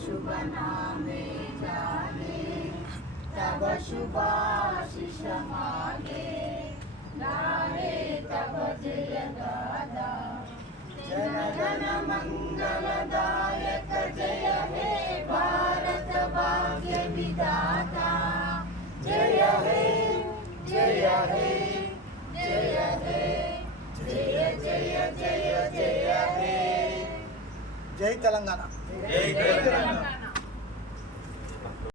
शुभ नामे जाने तब शुभाशिष मागे गाहे तब जय गाथा जन गण मंगलदायक जय हे भारत भाग्य विधाता जय हे जय हे जय हे जय जय जय जय हे जय तेलंगाना। जय तेलंगाना।